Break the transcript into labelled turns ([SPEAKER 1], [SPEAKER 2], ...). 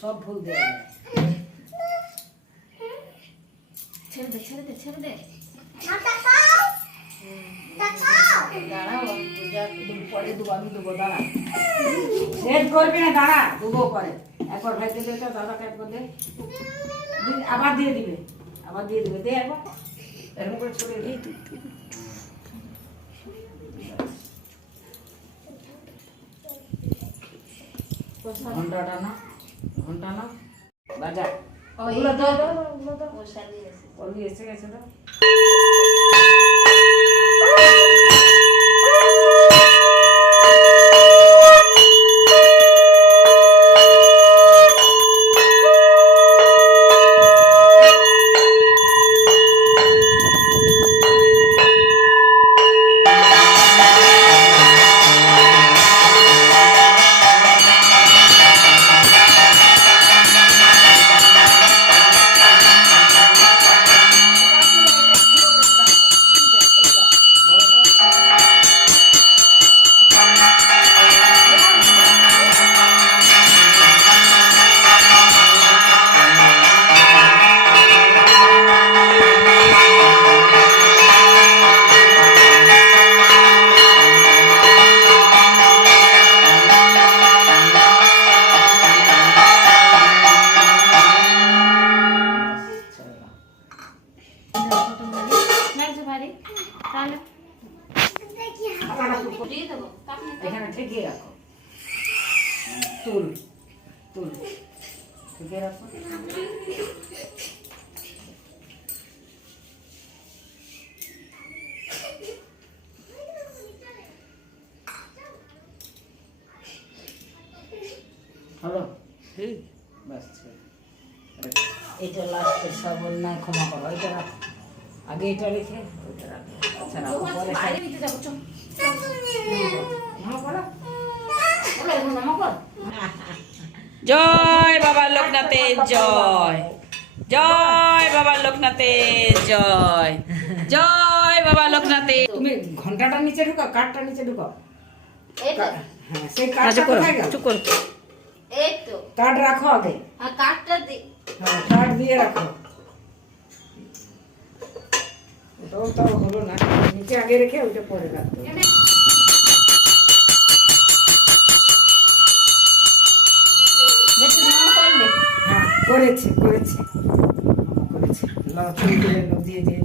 [SPEAKER 1] সব ফুল দেওয়া
[SPEAKER 2] ছেড়ে দে ছেড়ে দে ছেড়ে দে।
[SPEAKER 1] দাঁড়াও পরে দেবো আমি দেবো দাঁড়া। করবি না দাঁড়া দেবো পরে। একবার আবার দিয়ে দিবে আবার দিয়ে দিবে দে একবার। এরকম করে দিই। ঘন্টাটা না। ঘণ্টা না বাজা ওগুলো দাও ওগুলো দাও
[SPEAKER 2] দিয়েছে
[SPEAKER 1] ওগুলো এসে গেছে দাও
[SPEAKER 2] ভারী তাহলে
[SPEAKER 1] এখানে ঠেকিয়ে রাখো। তুল তুল। ঠেকিয়ে রাখো। হলো? ব্যাস ছেড়ে। লাস্টের সব অন্যায় ক্ষমা করো। এটা রাখো। আগে এটা রেখে আচ্ছা রাখো পরে
[SPEAKER 2] বাইরে নিতে যাব চল।
[SPEAKER 3] জয় বাবা লোকনাথের জয়। জয় বাবা লোকনাথের জয়। জয় বাবা লোকনাথে।
[SPEAKER 1] তুমি ঘন্টাটা নিচে ঢুকাও কাঠটা নিচে ঢুকাও।
[SPEAKER 2] এই তো।
[SPEAKER 1] কা- হ্যাঁ সেই
[SPEAKER 3] চুপ
[SPEAKER 1] কাঠটা কোথায় গেল?
[SPEAKER 3] চুপ করো।
[SPEAKER 2] এই তো।
[SPEAKER 1] কাঠ রাখো আগে।
[SPEAKER 2] আর কাঠটা দি
[SPEAKER 1] হ্যাঁ কাঠ দিয়ে রাখো। ওটাও তো হলো না। নিচে আগে রেখে ওইটা পরে রাখতে হ্যাঁ করেছে করেছে। করেছে। ফুল দিয়ে দিয়ে